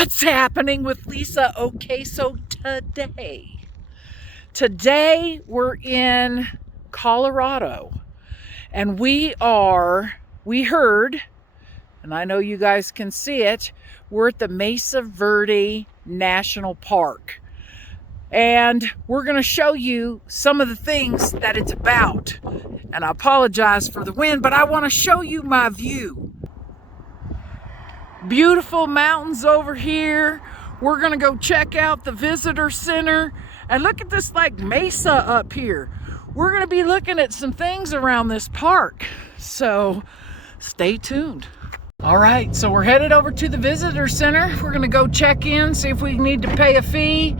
What's happening with Lisa? Okay, so today we're in Colorado, and we heard, and I know you guys can see it, we're at the Mesa Verde National Park. And we're going to show you some of the things that it's about. And I apologize for the wind, but I want to show you my view. Beautiful mountains over here. We're going to go check out the visitor center. And look at this like mesa up here. We're going to be looking at some things around this park. So stay tuned. All right, so we're headed over to the visitor center. We're going to go check in, see if we need to pay a fee,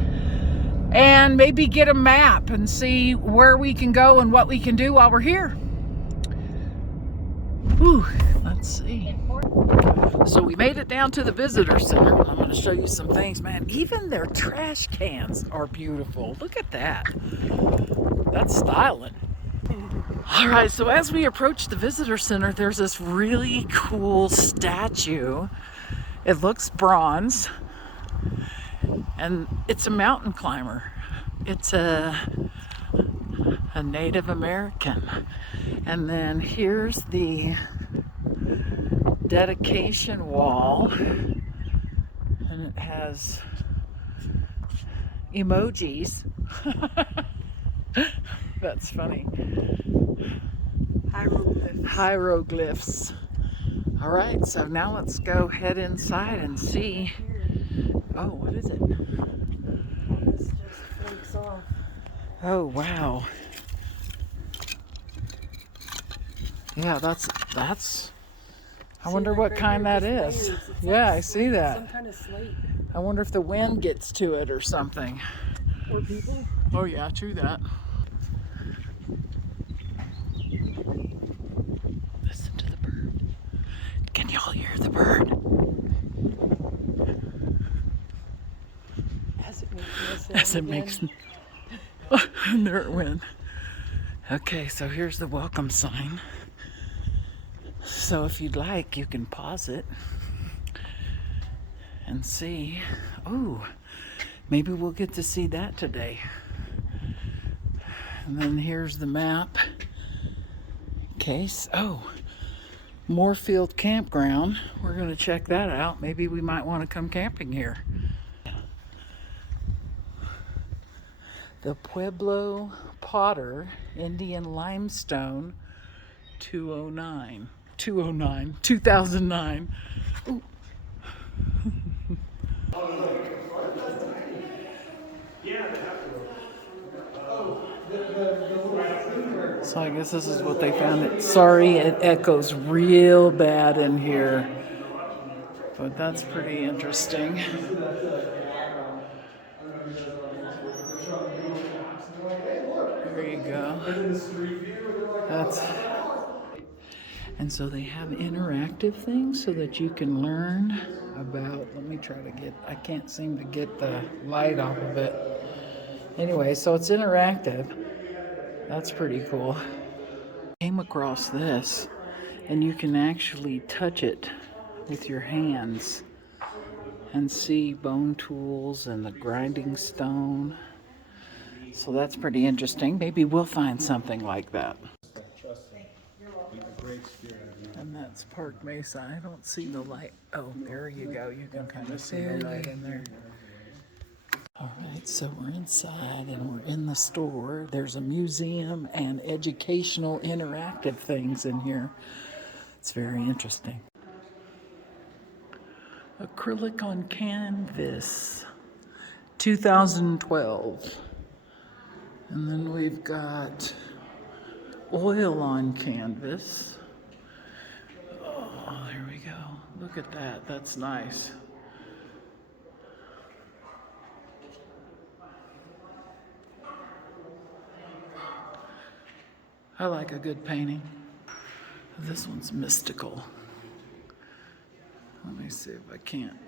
and maybe get a map and see where we can go and what we can do while we're here. Ooh, let's see. So we made it down to the visitor center. I'm going to show you some things, man. Even their trash cans are beautiful. Look at that. That's styling. All right, so as we approach the visitor center, there's this really cool statue. It looks bronze. And it's a mountain climber. It's a Native American. And then here's the dedication wall. And it has emojis. That's funny. Hieroglyphs. All right, so now let's go head inside and see. Oh, what is it? This just flakes off. Oh, wow. Yeah, that's. I wonder what kind that is. Yeah, I see that. Some kind of slate. I wonder if the wind gets to it or something. Or people. Oh, yeah, true that. Listen to the bird. Can y'all hear the bird? As it makes there wind. Okay, so here's the welcome sign. So if you'd like, you can pause it and see. Oh, maybe we'll get to see that today. And then here's the map. Case. Oh, Morefield Campground. We're going to check that out. Maybe we might want to come camping here. The Pueblo Potter Indian Limestone 2009. Ooh. So I guess this is what they found. Sorry, it echoes real bad in here. But that's pretty interesting. There you go. And so they have interactive things so that you can learn about, let me try to get, I can't seem to get the light off of it. Anyway, so it's interactive. That's pretty cool. Came across this, and you can actually touch it with your hands and see bone tools and the grinding stone. So that's pretty interesting. Maybe we'll find something like that. And that's Park Mesa. I don't see the light. Oh, there you go. You can kind of see the light in there. All right, so we're inside and we're in the store. There's a museum and educational interactive things in here. It's very interesting. Acrylic on canvas, 2012. And then we've got oil on canvas. Oh, there we go. Look at that. That's nice. I like a good painting. This one's mystical. Let me see if I can't.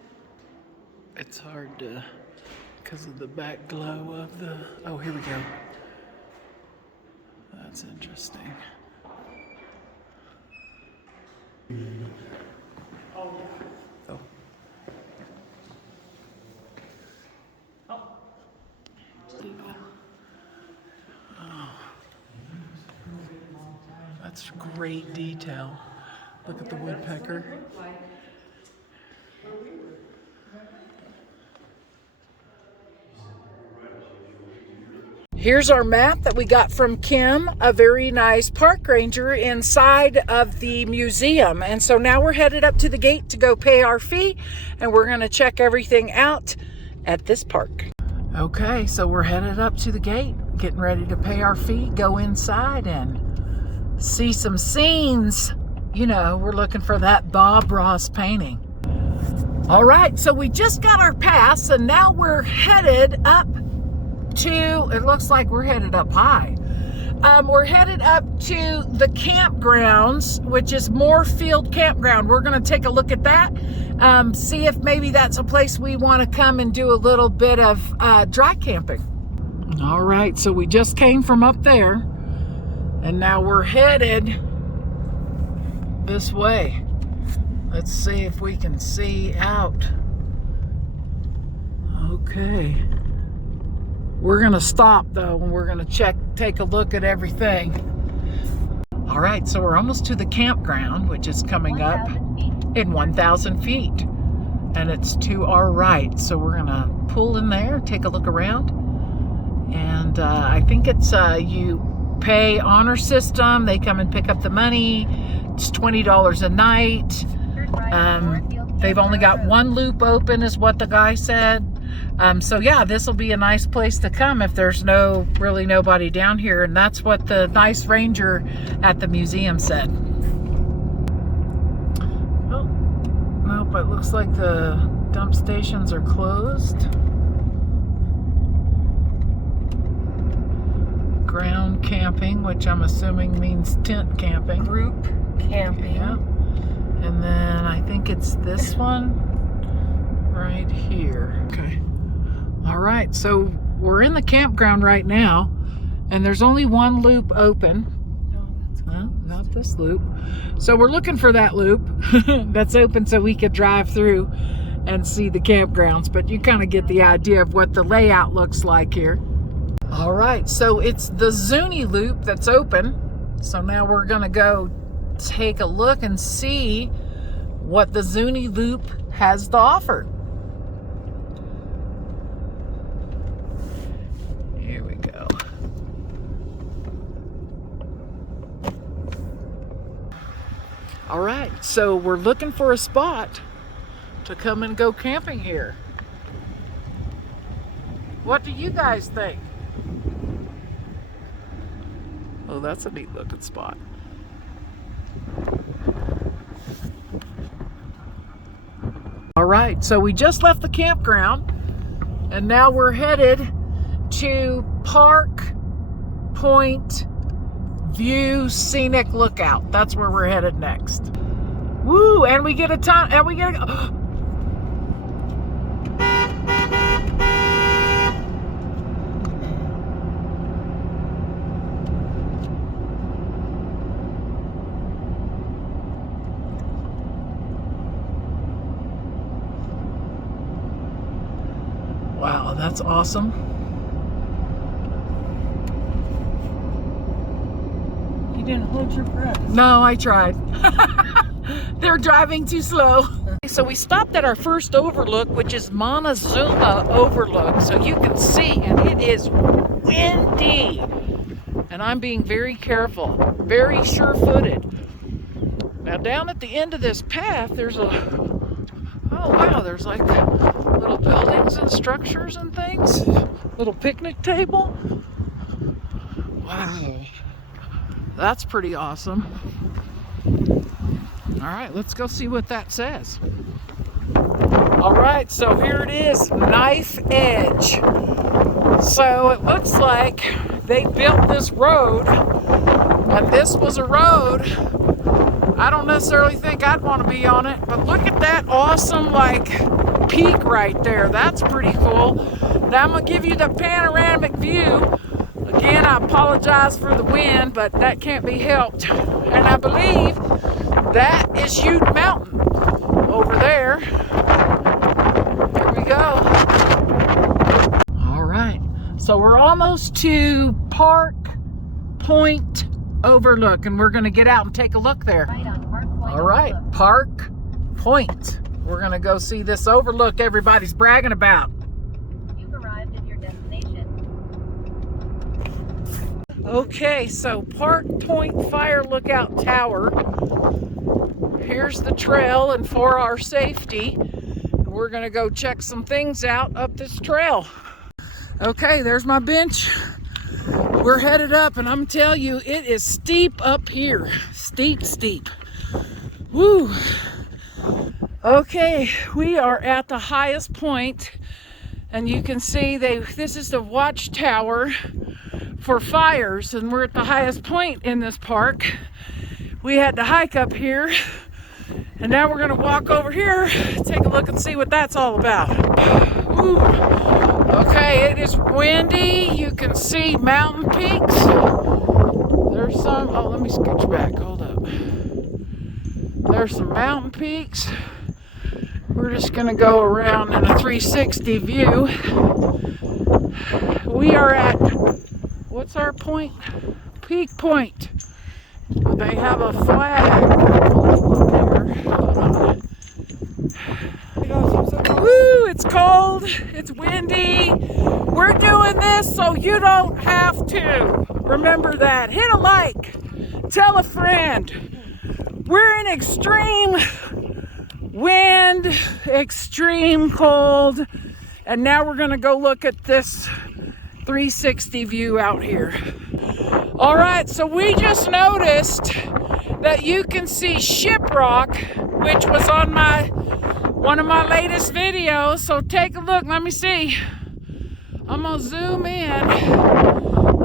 It's hard to, because of the back glow of the, oh, here we go. That's interesting. Oh. That's great detail. Look at the woodpecker. Here's our map that we got from Kim, a very nice park ranger inside of the museum. And so now we're headed up to the gate to go pay our fee, and we're gonna check everything out at this park. Okay, so we're headed up to the gate, getting ready to pay our fee, go inside and see some scenes. You know, we're looking for that Bob Ross painting. All right, so we just got our pass, and now we're headed up to, it looks like we're headed up high. We're headed up to the campgrounds, which is Morefield Campground. We're going to take a look at that, see if maybe that's a place we want to come and do a little bit of dry camping. All right, so we just came from up there, and now we're headed this way. Let's see if we can see out. Okay. We're gonna stop though, and we're gonna take a look at everything. All right, so we're almost to the campground, which is coming up in 1,000 feet. And it's to our right. So we're gonna pull in there, take a look around. And I think it's, you pay honor system. They come and pick up the money. It's $20 a night. They've only got one loop open is what the guy said. So yeah, this will be a nice place to come if there's really nobody down here, and that's what the nice ranger at the museum said. Oh, nope, it looks like the dump stations are closed. Ground camping, which I'm assuming means tent camping. Group camping. Yeah. And then I think it's this one right here. Okay. All right, so we're in the campground right now, and there's only one loop open. No, that's closed. Not this loop. So we're looking for that loop that's open so we could drive through and see the campgrounds, but you kind of get the idea of what the layout looks like here. All right, so it's the Zuni loop that's open. So now we're gonna go take a look and see what the Zuni loop has to offer. Here we go. All right, so we're looking for a spot to come and go camping here. What do you guys think? Oh, that's a neat looking spot. All right, so we just left the campground, and now we're headed to Park Point View Scenic Lookout. That's where we're headed next. Woo! And we get a ton. And we get a. Wow, that's awesome. You didn't hold your breath. No, I tried. They're driving too slow. So we stopped at our first overlook, which is Montezuma Overlook. So you can see, and it is windy. And I'm being very careful, very sure-footed. Now down at the end of this path, there's a, oh wow, there's like little buildings and structures and things. Little picnic table. Wow. That's pretty awesome. All right, let's go see what that says. All right, so here it is, Knife Edge. So it looks like they built this road, and this was a road. I don't necessarily think I'd want to be on it, but look at that awesome like peak right there. That's pretty cool. Now I'm gonna give you the panoramic view. Again, I apologize for the wind, but that can't be helped. And I believe that is Ute Mountain over there. Here we go. So we're almost to Park Point Overlook, and we're going to get out and take a look there. Right on Park Point All right, Overlook. Park Point. We're going to go see this overlook everybody's bragging about. You've arrived at your destination. Okay, so Park Point Fire Lookout Tower. Here's the trail, and for our safety, we're going to go check some things out up this trail. Okay, there's my bench. We're headed up, and I'm telling you, it is steep up here. Steep, steep. Woo! Okay, we are at the highest point, and you can see this is the watchtower for fires, and we're at the highest point in this park. We had to hike up here, and now we're gonna walk over here, take a look and see what that's all about. Woo. Okay, it is windy. You can see mountain peaks. There's some, oh, let me scooch back, hold up. There's some mountain peaks. We're just gonna go around in a 360 view. We are at, what's our point? Peak Point. They have a flag up here. Woo, it's cold, it's windy. We're doing this so you don't have to. Remember that. Hit a like, tell a friend. We're in extreme wind, extreme cold, and now we're gonna go look at this 360 view out here. All right, so we just noticed that you can see Shiprock, which was on one of my latest videos. So take a look, let me see. I'm gonna zoom in.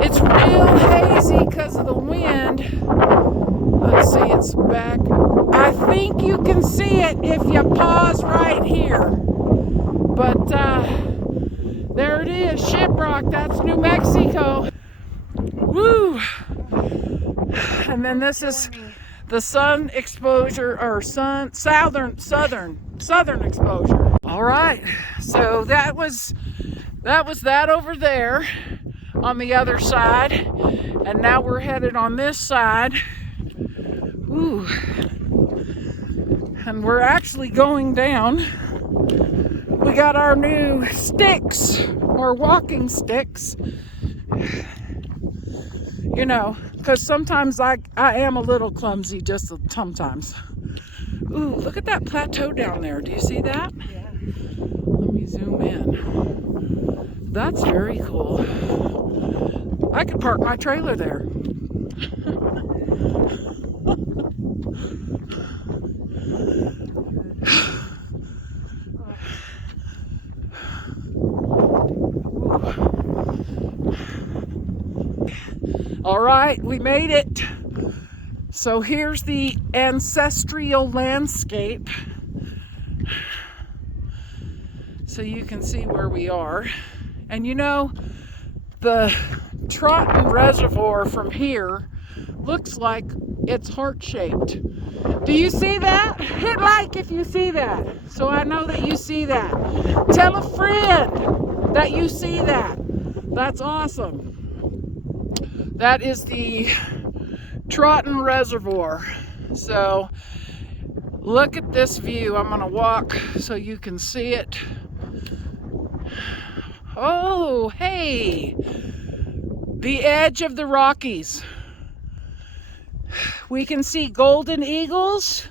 It's real hazy because of the wind. Let's see, it's back. I think you can see it if you pause right here. But there it is, Shiprock, that's New Mexico. Woo! And then this is the sun exposure, or southern exposure. All right, so that was that over there on the other side, and now we're headed on this side. Ooh. And we're actually going down. We got our new sticks, or walking sticks. You know, because sometimes I am a little clumsy, just sometimes. Ooh, look at that plateau down there. Do you see that? Yeah. Let me zoom in. That's very cool. I could park my trailer there. All right, we made it. So here's the ancestral landscape. So you can see where we are. And you know, the Trotten Reservoir from here looks like it's heart-shaped. Do you see that? Hit like if you see that, so I know that you see that. Tell a friend that you see that. That's awesome. That is the Trotten Reservoir. So look at this view. I'm gonna walk so you can see it. Oh, hey, the edge of the Rockies. We can see golden eagles.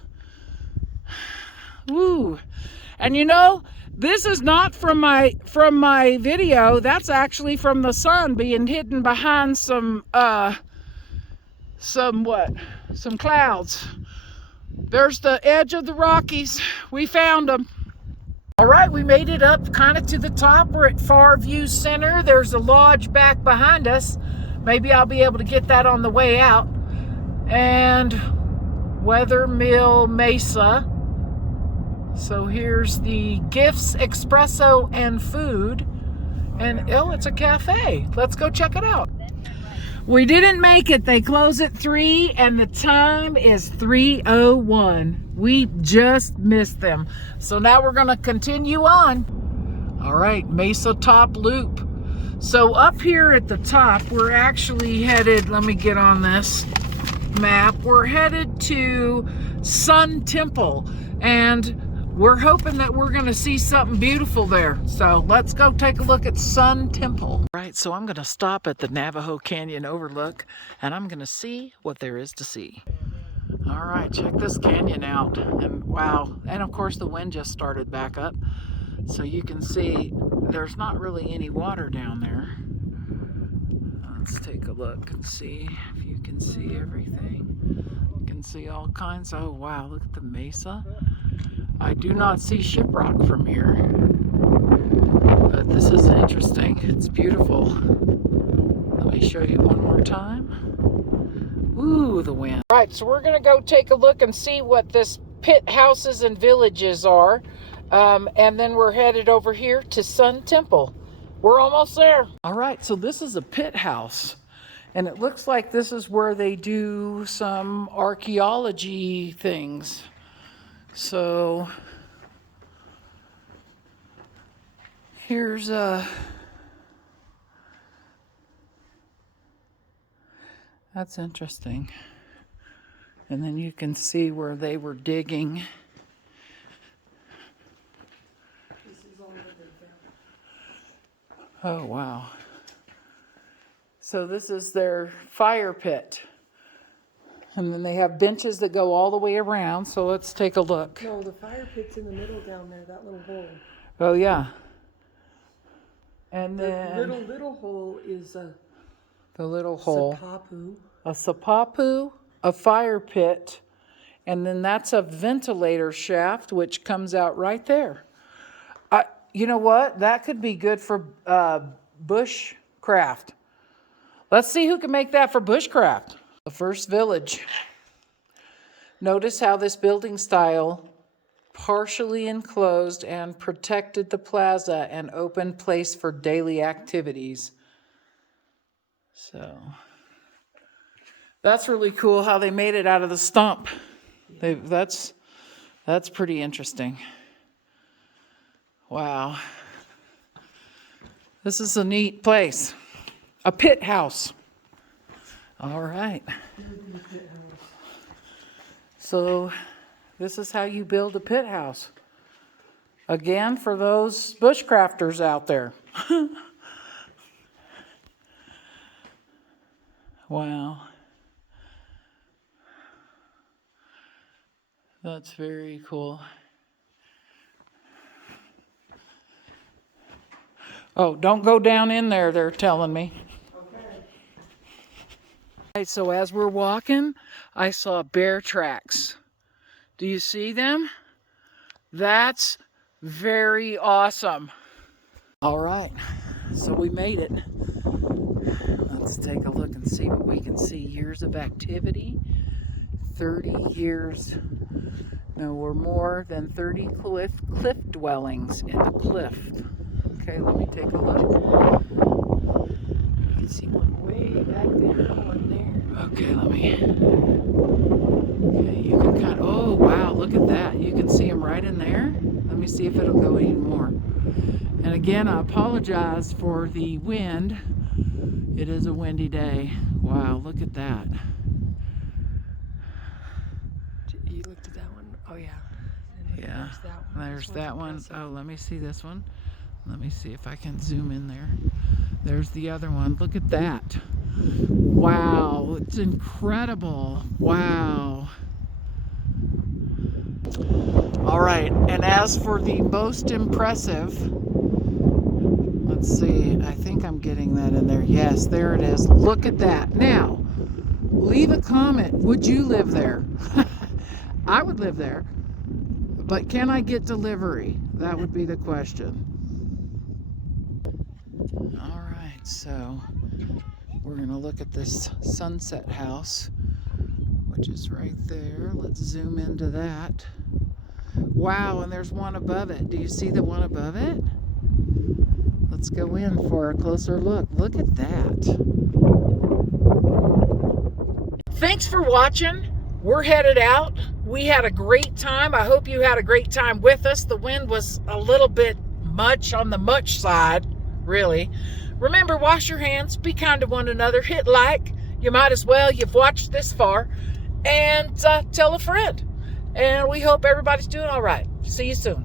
Woo. And you know, this is not from my video. That's actually from the sun being hidden behind some clouds. There's the edge of the Rockies. We found them. All right, we made it up kind of to the top. We're at Far View Center. There's a lodge back behind us. Maybe I'll be able to get that on the way out. And Weather Mill Mesa. So here's the gifts, espresso, and food. And oh, it's a cafe. Let's go check it out. We didn't make it. They close at 3 and the time is 3:01. We just missed them. So now we're gonna continue on. All right, Mesa Top Loop. So up here at the top, we're actually headed, let me get on this map, we're headed to Sun Temple, and we're hoping that we're going to see something beautiful there. So let's go take a look at Sun Temple. All right, so I'm going to stop at the Navajo Canyon Overlook, and I'm going to see what there is to see. All right, check this canyon out, and wow, and of course the wind just started back up, so you can see there's not really any water down there. Let's take a look and see if you can see everything. You can see all kinds. Oh wow, look at the mesa. I do not see Shiprock from here, but this is interesting. It's beautiful. Let me show you one more time. Ooh, the wind. All right, so we're gonna go take a look and see what this pit houses and villages are. And then we're headed over here to Sun Temple. We're almost there. All right, so this is a pit house. And it looks like this is where they do some archaeology things. So here's that's interesting. And then you can see where they were digging. Oh, wow. So this is their fire pit. And then they have benches that go all the way around. So let's take a look. No, the fire pit's in the middle down there, that little hole. Oh, yeah. And then The little hole is a the little hole. sapapu. A sapapu, a fire pit, and then that's a ventilator shaft, which comes out right there. You know what? That could be good for bushcraft. Let's see who can make that for bushcraft. The first village. Notice how this building style partially enclosed and protected the plaza and open place for daily activities. So that's really cool how they made it out of the stump. That's pretty interesting. Wow. This is a neat place. A pit house. All right. So this is how you build a pit house. Again, for those bushcrafters out there. Wow. That's very cool. Oh, don't go down in there, they're telling me. Okay. Right, so as we're walking, I saw bear tracks. Do you see them? That's very awesome. All right, so we made it. Let's take a look and see what we can see. Years of activity, 30 years. No, we're more than 30 cliff dwellings in the cliff. Okay, let me take a look. You can see one way back there, one there. Okay, let me. Okay, you can kind of, oh wow, look at that. You can see them right in there. Let me see if it'll go any more. And again, I apologize for the wind. It is a windy day. Wow, look at that. You looked at that one? Oh, yeah. Yeah, there's that one. Oh, let me see this one. Let me see if I can zoom in there. There's the other one. Look at that. Wow, it's incredible. Wow. All right, and as for the most impressive, let's see, I think I'm getting that in there. Yes, there it is. Look at that. Now, leave a comment. Would you live there? I would live there. But can I get delivery? That would be the question. All right, so we're going to look at this sunset house, which is right there. Let's zoom into that. Wow, and there's one above it. Do you see the one above it? Let's go in for a closer look. Look at that. Thanks for watching. We're headed out. We had a great time. I hope you had a great time with us. The wind was a little bit much on the much side, really. Remember, wash your hands, be kind to one another, hit like. You might as well. You've watched this far. And tell a friend. And we hope everybody's doing all right. See you soon.